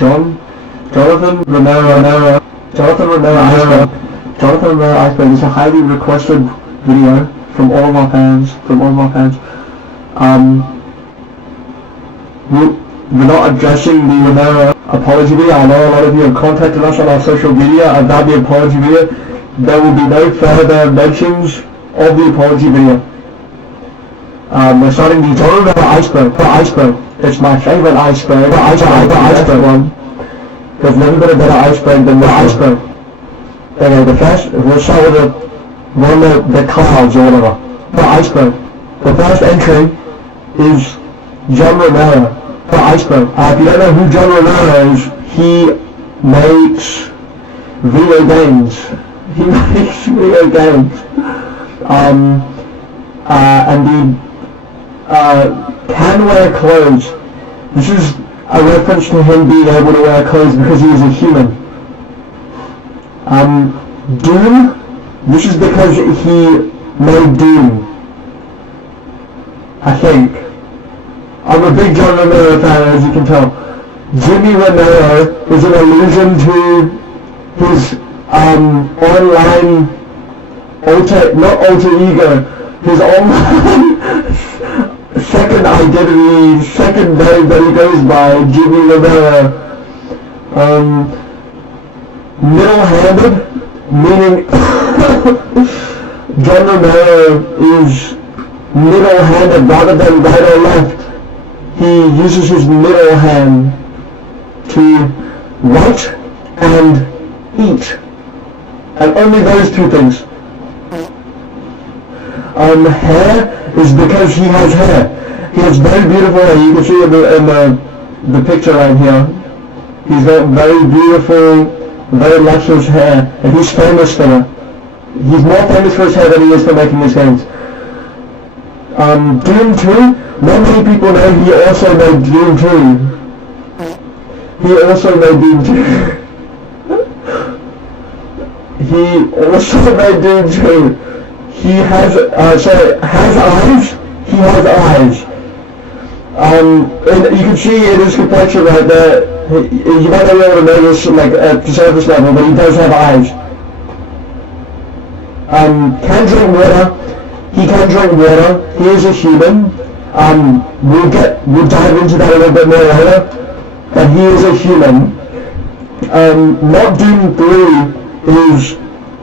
Jonathan Romero Iceberg. Jonathan Romero Iceberg is a highly requested video from all of our fans. We're not addressing the Romero apology video. I know a lot of you have contacted us on our social media about the apology video. There will be no further mentions of the apology video. We're starting the Romero Iceberg. It's my favorite iceberg. Iceberg one. There's never been a better iceberg than the iceberg. Okay, the first, we'll start with the clouds or whatever. The iceberg. The first entry is John Romero. The iceberg. If you don't know who John Romero is, he makes video games. And he can wear clothes. This is a reference to him being able to wear clothes because he is a human. Doom. This is because he made Doom. I think. I'm a big John Romero fan, as you can tell. Jimmy Romero is an allusion to his online alter ego, his online second identity, second name that he goes by, Jimmy Romero. Middle-handed, meaning John Romero is middle-handed rather than right or left. He uses his middle hand to write and eat, and only those two things. Hair is because he has hair. He has very beautiful hair. You can see in the picture right here. He's got very beautiful, very luscious hair, and he's famous for it. He's more famous for his hair than he is for making his games. Doom 2, not many people know he also made Doom 2. He also made Doom 2. He also made Doom 2. He has, eyes? He has eyes. And you can see in his complexion right there, you might not be able to notice like at the surface level, but he does have eyes. Can drink water. He can drink water. He is a human. We'll dive into that a little bit more later. But he is a human. Not Doom 3 is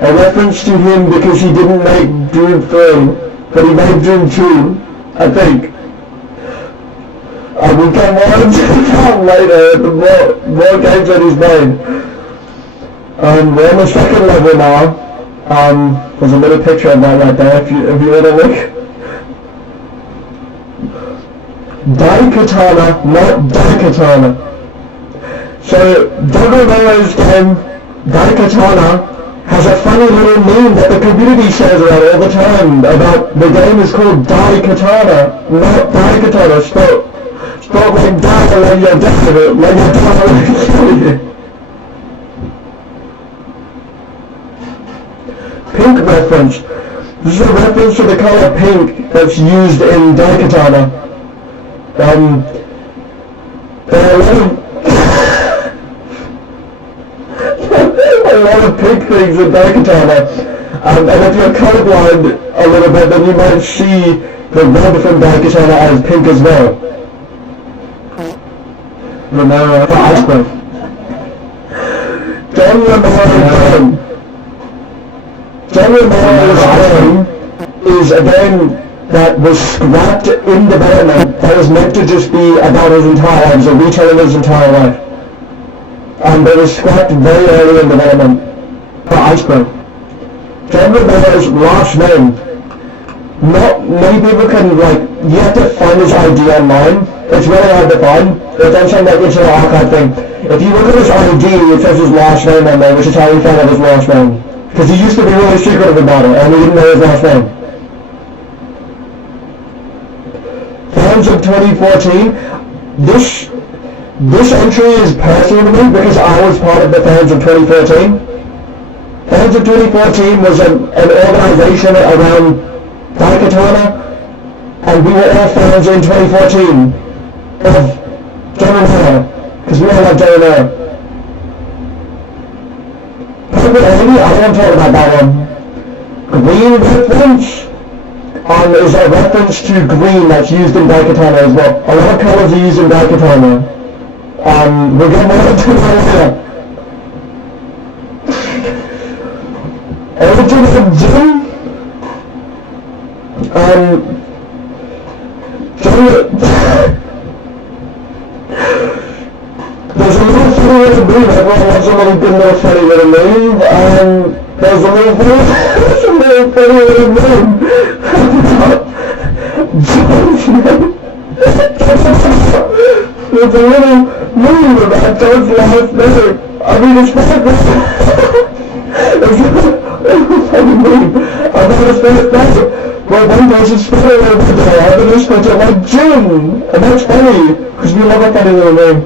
a reference to him because he didn't make Doom 3, but he made Doom 2, I think. We'll get more into that later, the more games that he's made. We're on the second level now. There's a little picture of that right there, if you want to look. Daikatana, not Daikatana. So, John Romero's game, Daikatana, has a funny little meme that the community says around all the time about the game is called Daikatana, not Daikatana, spelled like die, like you're dead, like you're dying. Pink reference. This is a reference to the color pink that's used in Daikatana. There are a lot of pink things in Daikatana. And if you're colorblind a little bit, then you might see the red from Daikatana as pink as well. Romero Iceberg. John Romero's game is a game that was scrapped in development that was meant to just be about his entire life, so retelling his entire life. But it was scrapped very early in development. The Iceberg. John Romero's last name. Not many people can, you have to find his ID online. It's really hard to find. It's on some Internet Archive thing. If you look at his ID, it says his last name on there, which is how we found out his last name. Because he used to be really secretive about it, and we didn't know his last name. Fans of 2014, this entry is personal to me because I was part of the Fans of 2014. Fans of 2014 was an organization around Daikatana, and we were all fans in 2014 of John Romero. because we all like Johnny Romero. Purple Andy, I want to talk about that one. Green reference is a reference to green that's used in Daikatana as well. A lot of colors are used in Daikatana. We'll get more into that later. Origin of Jin. There's a little funny little move. Everyone loves a little bit more funny little move. There's a little funny little move. There's a little move about John's last name. I mean, it's not it's a funny move about his first name. Well, one person spelled it over the other spelled it like Jim. And that's funny, because we love a funny little name.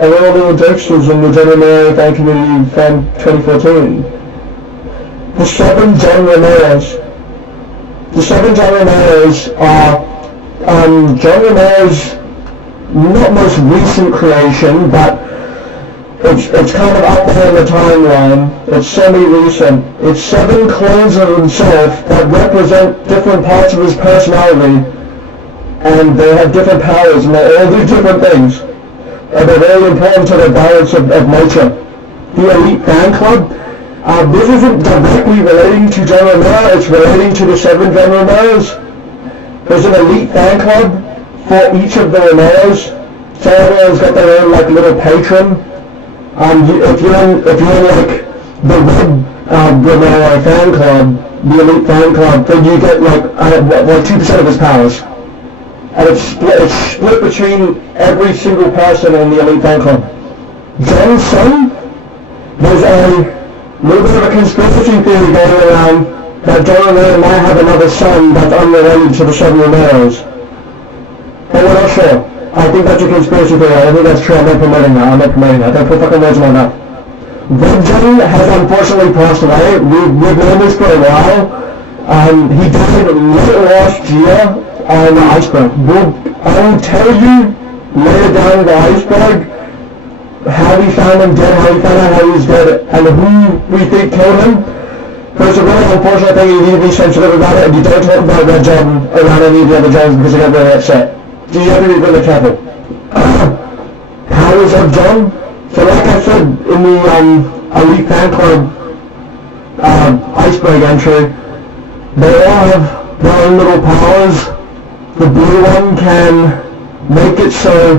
And we're all little jokesters in the John Romero fan community fan 2014. The 7 John Romeros. The 7 John Romeros are John Romero's not most recent creation, but it's kind of up there in the timeline. It's semi-recent. It's 7 clones of himself that represent different parts of his personality, and they have different powers, and they all do different things. And they're very important to the balance of nature. The Elite Fan Club, this isn't directly relating to John Romero, it's relating to the 7 John Romeros. There's an Elite Fan Club for each of the Romeros. So everyone's got their own like little patron. If you're in like the Red Romero Fan Club, the Elite Fan Club, then you get like 2% of his powers. And it's split between every single person in the Elite Fan Club. John's son, there's a little bit of a conspiracy theory going around that John Romero might have another son that's unrelated to the 7 Romeros. But we're not sure. I think that's a conspiracy theory. I don't think that's true. I'm not promoting that. Don't put fucking words in my mouth. Red John has unfortunately passed away. We've known this for a while. He died late last year on the iceberg. I will tell you later down the iceberg how we found him dead, how we found out how he was dead, and who we think killed him. But it's a really unfortunate thing. You need to be sensitive about it, and you don't talk about Red John around any of the other Johns because they get really upset. So you have to be really careful. Powers of John. So like I said in the Elite Fan Club iceberg entry, they all have their own little powers. The blue one can make it so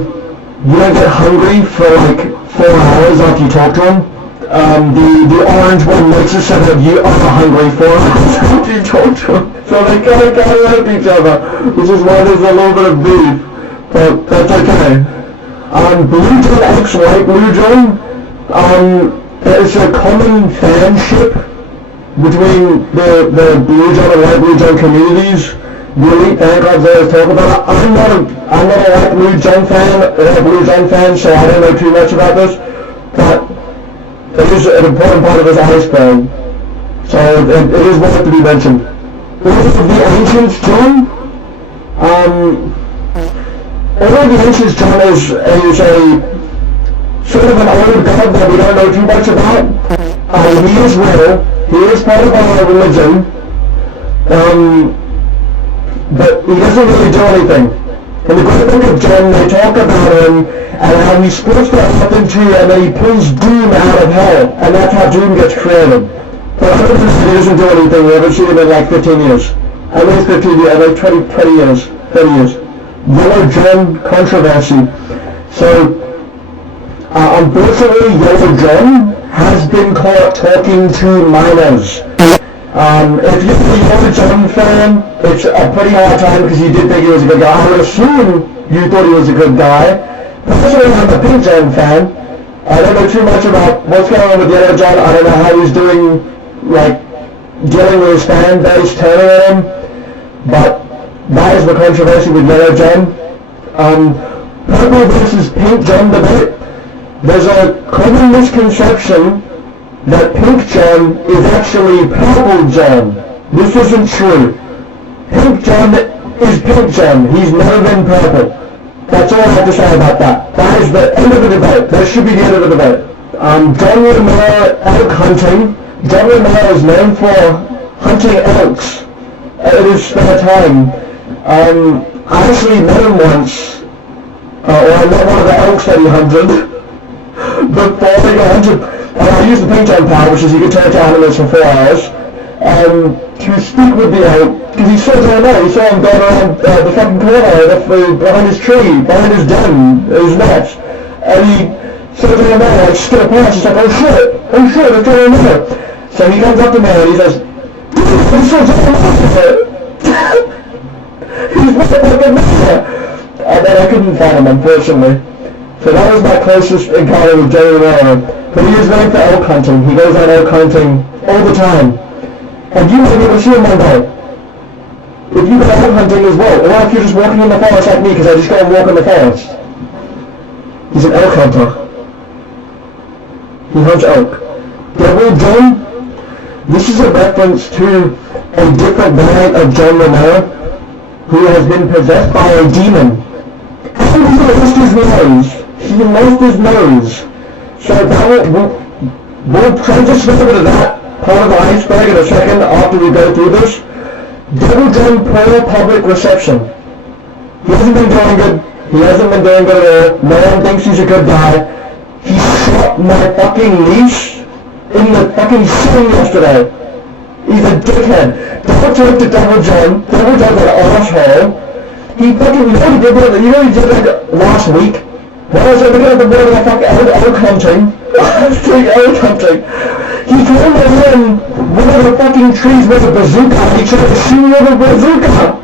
you don't get hungry for like 4 hours after you talk to him. The orange one makes it so that you are hungry 4 hours after you talk to him. So they kind of help each other, which is why there's a little bit of beef. But that's okay. Blue John X White Blue John, there's a common fanship between the Blue John and White Blue John communities. The Elite Fan Clubs always talk about it. I'm not a White Blue John fan or a Blue John fan, so I don't know too much about this. But it is an important part of this iceberg. So it is worth to be mentioned. Also, the Ancients John, although the Ancients John is a sort of an old god that we don't know too much about, he is real, he is part of our religion, but he doesn't really do anything. In the Great Book of John, they talk about him and how he splits the earth in two and then he pulls doom out of hell, and that's how doom gets created. But other than that, he doesn't do anything. We haven't seen him in like 15 years. At least 15 years, like 20 years, 30 years. Yellow John controversy. So, unfortunately, Yellow John has been caught talking to minors. If you're a Yellow John fan, it's a pretty hard time because you did think he was a good guy. I would assume you thought he was a good guy. Personally, I'm a Pink John fan. I don't know too much about what's going on with Yellow John. I don't know how he's doing, like, dealing with his fan base turning on him. But that is the controversy with Yellow John. Purple versus Pink John debate. There's a common misconception that Pink John is actually Purple John. This isn't true. Pink John is Pink John. He's never been purple. That's all I have to say about that. That is the end of the debate. That should be the end of the debate. John Romero, elk hunting. John Romero is known for hunting elks in his spare time. I actually met him once, or I met one of the elks that he hunted before he got hunted. I used the ping-pong pad, which is you can turn to animals for 4 hours, to speak with the elk, because he saw John Romero. He saw him going around the fucking corner behind his tree, behind his den, his net, and he saw John Romero like skid past. He's like, oh shit, it's John Romero. So he comes up to me and he says, dude, I saw John Romero. He's not fucking there. And then I couldn't find him, unfortunately. So that was my closest encounter with John Romero. But he is known for elk hunting. He goes on elk hunting all the time. And you might be able to see him one day. If you go elk hunting as well, or if you're just walking in the forest like me, because I just go and walk in the forest. He's an elk hunter. He hunts elk. Devil John, this is a reference to a different variant of John Romero, who has been possessed by a demon. And he lost his nose. He lost his nose. So that we'll transition over to that part of the iceberg in a second after we go through this. Devil John, poor public reception. He hasn't been doing good. He hasn't been doing good at all. No one thinks he's a good guy. He shot my fucking niece in the fucking shin yesterday. He's a dickhead. Don't talk to Devil John. Devil John's an asshole. He fucking, you know he did that last week? When I was looking at the board of the fucking elk hunting. Elk hunting. He told me in one of the fucking trees with a bazooka. He tried to shoot me with a bazooka.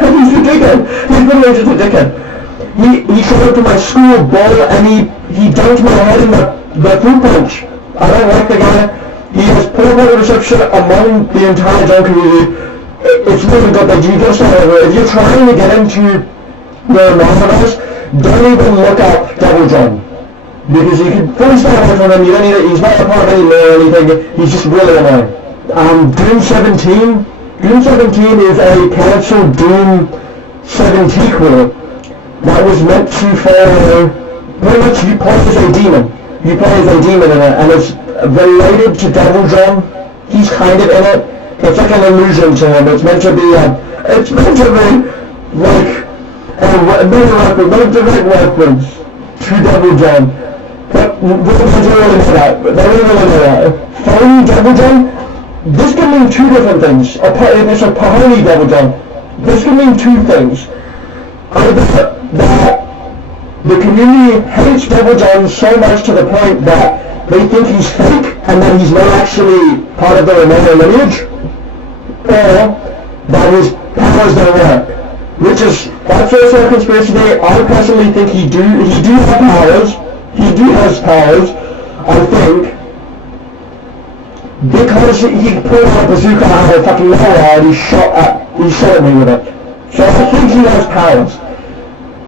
And he's a dickhead. He's literally just a dickhead. He showed up to my school ball and he dunked my head in the fruit punch. I don't like the guy. He has poor public reception among the entire John community. It's really good that you just if you're trying to get into the Marvelous, don't even look up Devil John. Because you can fully stay away from him, you don't need it, he's not a part of any lore or anything, he's just really annoying. Doom 17? Doom 17 is a cancelled Doom 7 sequel that was meant to follow, pretty much you play as a demon. You play as a demon in it, and it's related to Devil John. He's kind of in it. It's like an illusion to him. It's meant to be like a direct reference to Devil John. But we don't really know that. They don't really know that. Phony Devil John, this can mean two different things. If it's a phony Devil John, this can mean two things. Either that the community hates Devil John so much to the point that they think he's fake and that he's not actually part of the Romero lineage, or that his powers don't work. That's also a conspiracy theory. I personally think he do have powers. He has powers, I think, because he pulled out a bazooka out of fucking nowhere and he shot at me with it. So I think he has powers.